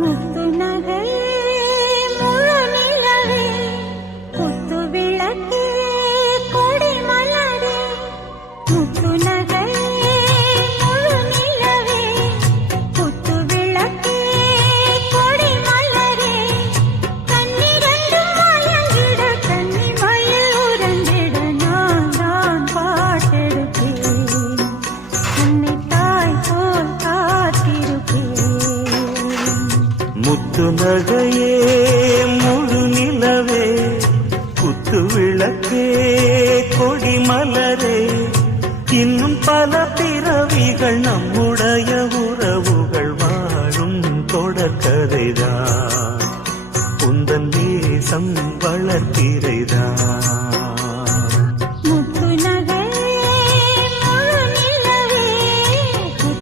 முத்து முத்து நகையே முழு நிலவே குத்து விளக்கே கொடி மலரே. இன்னும் பல பிறவிகள் நம்முடைய உறவுகள் வாழும் தொடர்கதைதான் உந்தன் தேசம்